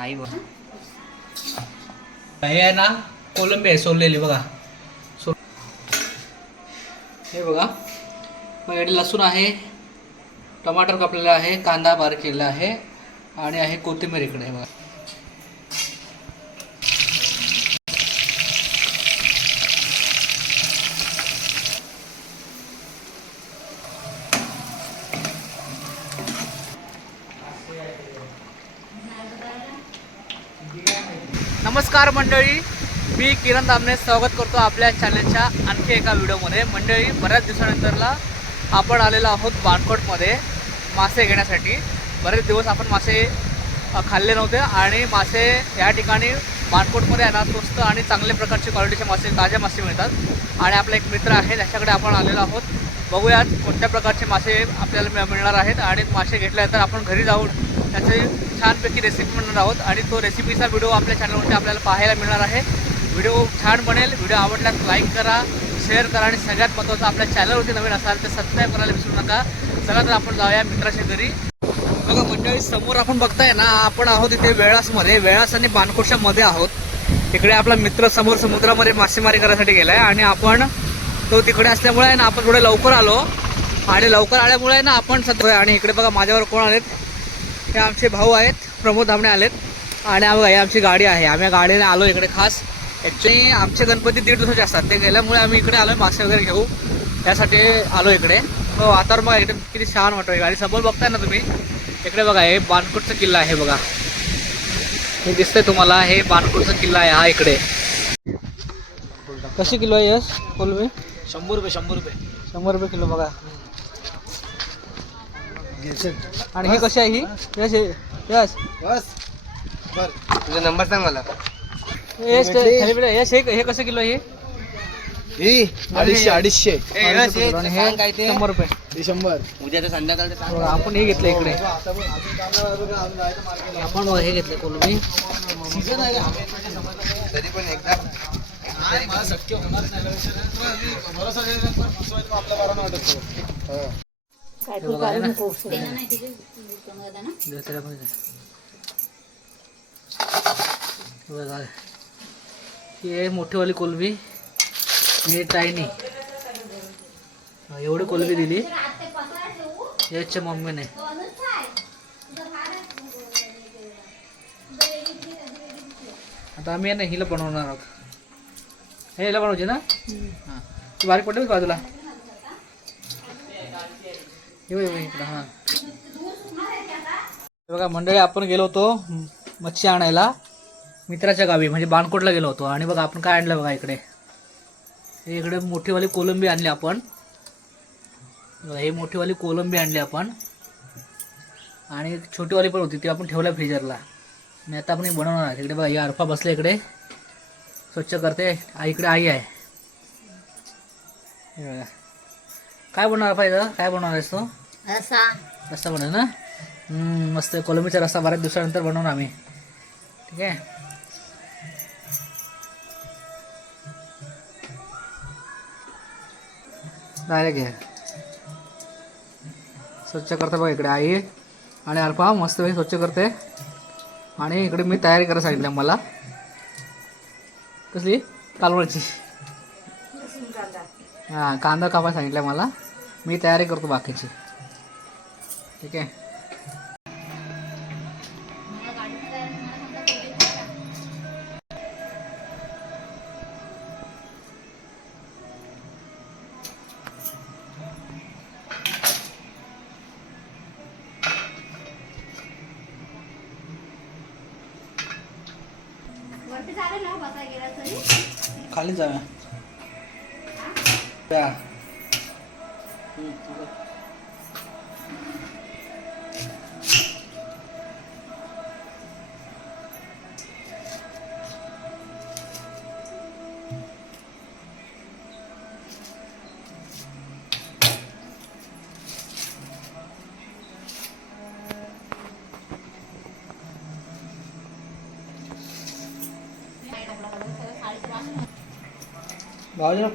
आई बघा हे आहे ना कोलंबी आहे सोललेली बघा. सो हे बघा माझ्याकडे लसूण आहे टमाटर कापलेला आहे कांदा बारीक केलेला आहे आणि आहे कोथिंबीर इकडे बघा. नमस्कार मंडळी. मी किरण दामने स्वागत करतो आपल्या चॅनलच्या आणखी एका व्हिडिओमध्ये मंडळी बऱ्याच दिवसानंतरला आपण आलेलो आहोत बाणकोटमध्ये मासे घेण्यासाठी. बरेच दिवस आपण मासे खाल्ले नव्हते आणि मासे या ठिकाणी बाणकोटमध्ये आहे स्वस्त आणि चांगल्या प्रकारचे क्वालिटीचे मासे ताजे मासे मिळतात. आणि आपला एक मित्र आहे त्याच्याकडे आपण आलेलो आहोत. बघूयात कोणत्या प्रकारचे मासे आपल्याला मिळणार आहेत. आणि मासे घेतल्यानंतर आपण घरी जाऊन त्याचे छानपैकी रेसिपी म्हणणार आहोत आणि तो रेसिपीचा व्हिडिओ आपल्या चॅनलवरती आपल्याला पाहायला मिळणार आहे. व्हिडिओ छान बनेल. व्हिडिओ आवडल्यास लाईक करा शेअर करा आणि सगळ्यात महत्त्वाचं आपल्या चॅनलवरती नवीन असाल तर सबस्क्राईब करायला विसरू नका. चला तर आपण जाऊया मित्राच्या घरी. बघा मंडळी समोर आपण बघताय ना आपण आहोत इथे वेळासमध्ये. वेळास आणि बानकोशामध्ये आहोत. इकडे आपला मित्र समोर समुद्रामध्ये मासेमारी करायसाठी गेलाय आणि आपण तो तिकडे असल्यामुळे आहे ना आपण थोडे लवकर आलो. आणि लवकर आल्यामुळे आहे ना आपण सध्या आणि इकडे बघा माझ्यावर कोण आलेत? हे आमचे भाऊ आहेत प्रमोद धामणे आलेत. आणि हा बघा ही आमची गाडी आहे. आम्ही गाडीने आलो इकडे खास. ॲक्च्युली आमचे गणपती दीड दिवसाचे असतात. ते गेल्यामुळे आम्ही इकडे आलो मासे वगैरे घेऊ. त्यासाठी आलो इकडे. हो वातावरण बघा इकडे किती छान वाटतं गाडी समोर बघताय ना तुम्ही? इकडे बघा हे बानकोटचा किल्ला आहे बघा. हे दिसतंय तुम्हाला हे बानकोटचा किल्ला आहे. हा इकडे. कशी किलो आहे यश कोलबी शंभर रुपये शंभर रुपये. शंभर रुपये किलो बघा. आणि ही कशी आहे ही? यश हे- यश. बस. बर. तुझा नंबर सांग मला. यश यश हे हे कसं किलो आहे ही? अडीचशे अडीचशे. हे शंभर रुपये. हे शंभर. उद्या बघा, आपण हे घेतलं इकडे. आपण बघा हे घेतलं कोलंबी. सीझन आहे तरी पण एकदा. हे. त्याला बघा. ही आहे मोठीवाली कोलबी. हे टायनी. एवढी कोलबी दिली. याच्या मम्मीने. आता आम्ही आहे ना हिला बनवणार आहोत. हे हिला बनवायची ना? हां. ती बारीक पडली बाजूला हे इकडं हां. बघा मंडळी आपण गेलो होतो मच्छी आणायला मित्राच्या गावी म्हणजे बाणकोटला गेलो होतो. आणि बघा आपण काय आणलं बघा इकडे. हे इकडे मोठीवाली कोलंबी आणली आपण. हे मोठीवाली कोलंबी आणली आपण. आणि छोटीवाली पण होती ती आपण ठेवल्या फ्रीजरला. मी आता आपण बनवणार इकडे बघा ही अर्फा बसले इकडे. स्वच्छ करते. आई इकडे आई आहे. बघा. काय बनवणार पाहिजे काय बनवणार आहेस तो? असा रस्सा बनव ना? हम्म, मस्त. कोलंबीचा रस्सा बऱ्याच दिवसानंतर बनवून आम्ही. ठीक आहे? डायरेक्ट घ्या स्वच्छ करते बघा इकडे आई. आणि अल्फा मस्त स्वच्छ करते. आणि इकडे मी तयारी करायला सांगितलं मला. कसली? कालवणची हां कांदा कापायला सांगितलं मला. मी तयारी करतो बाकीची. ठीक आहे? खाली जाऊया 拿去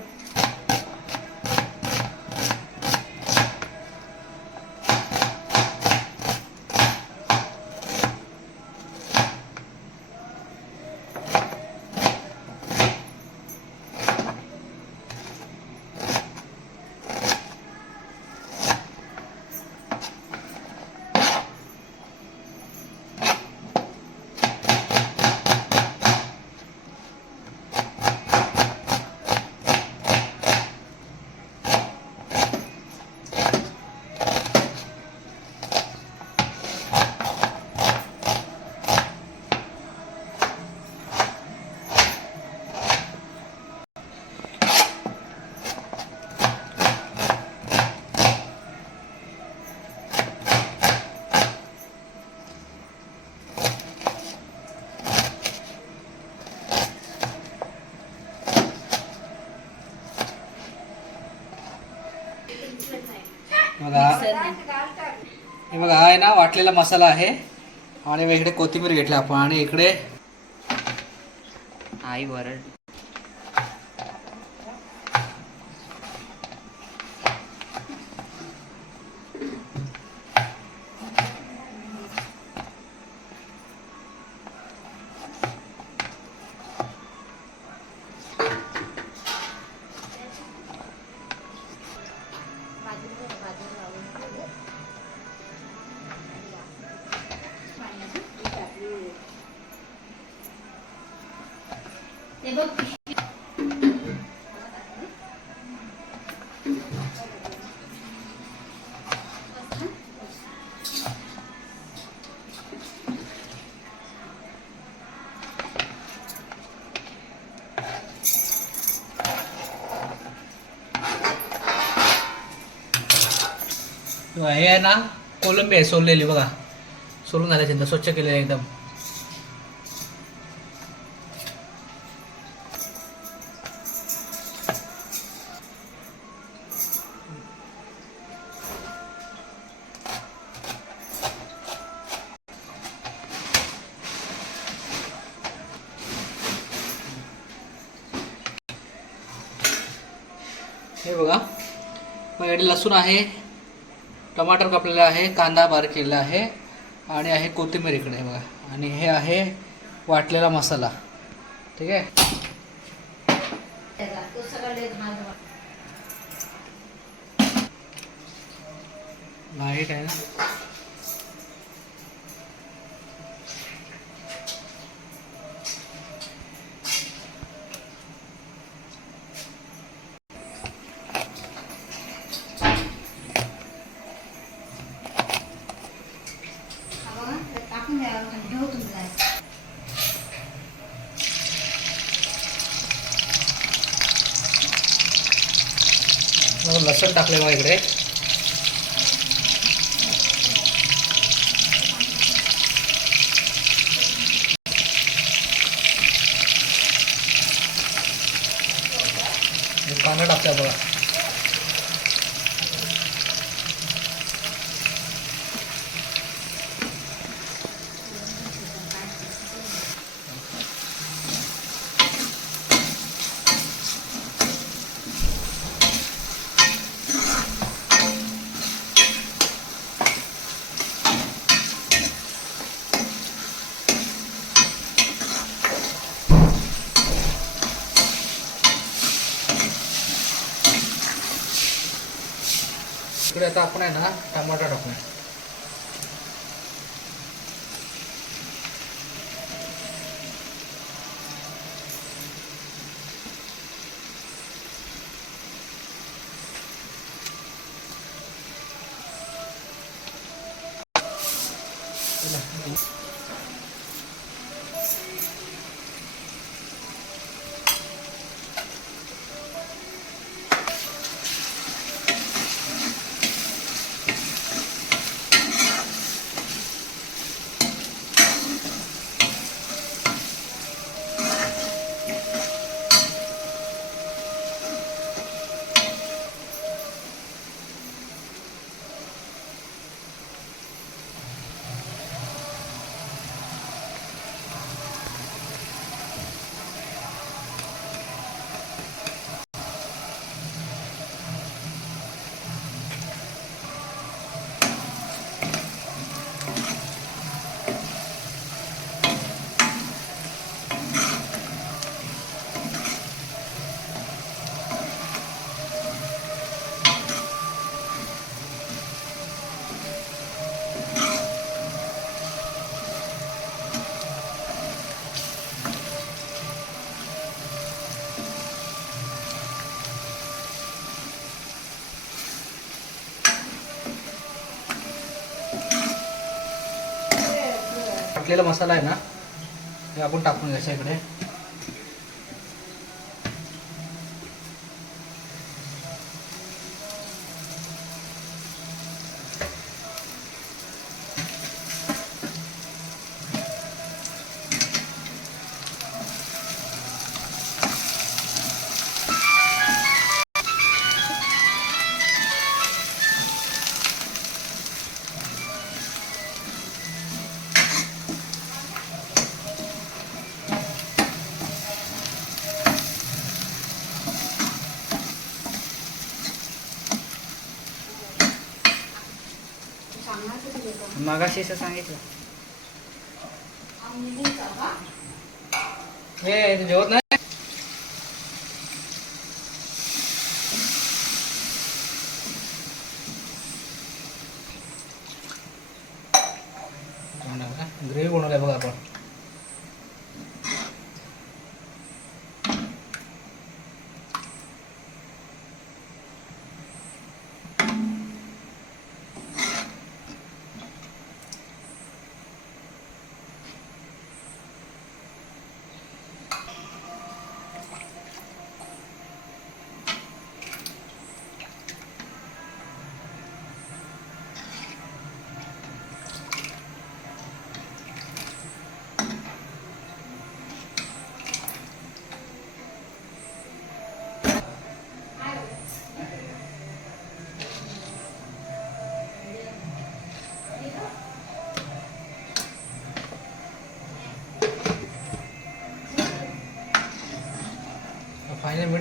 हे बघा हा आहे ना वाटलेला मसाला आहे. आणि इकडे कोथिंबीर घेतला आपण. आणि इकडे आई वरड. हे आहे ना कोलंबी आहे सोललेली बघा. सोलून झाल्या चिंता स्वच्छ केलेलं आहे एकदम. हे बघा लसूण आहे. टमाटर कापलेलं आहे कांदा बारीक केलेला आहे आणि आहे कोथिंबीर इकडे बघा. आणि हे आहे वाटलेला मसाला. ठीक आहे? लाइट आहे ना? मग लसूण टाकले बघा इकडे हे कांदा टाकतोय बघा इकडे आता आपण आहे ना टमाटा टाकूया. टाकलेला मसाला आहे ना हे आपण टाकून घ्यायचा इकडे. मगाशी सांगितलं. हे जेवत नाही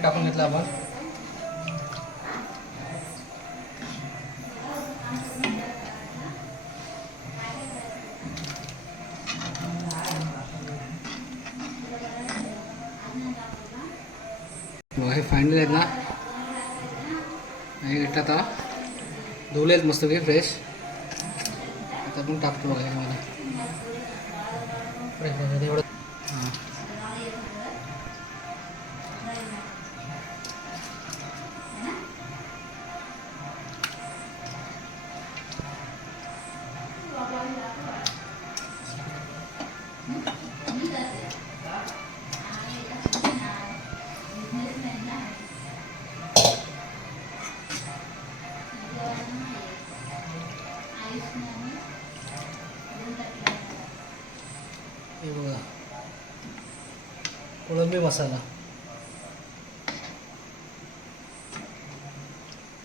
मीठ टाकून घेतलं आपण. बघा, हे फायनल आहेत ना. हे आता. धुवले आहेत मस्त फ्रेश आता आपण टाकतो बघा यामध्ये एवढं. बॉम्बे मसाला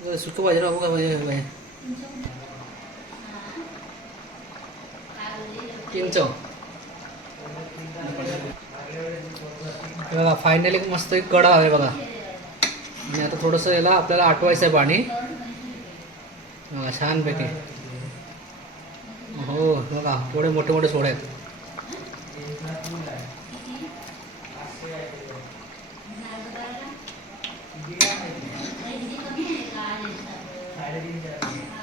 बघा, सुकं पाहिजे बघा पाहिजे पाहिजे बघा फायनली मस्त एक कडा आहे बघा. आणि आता थोडंसं याला आपल्याला आटवायचं आहे पाणी. बघा छानपैकी हो बघा थोडे मोठे मोठे सोडे आहेत. Gracias.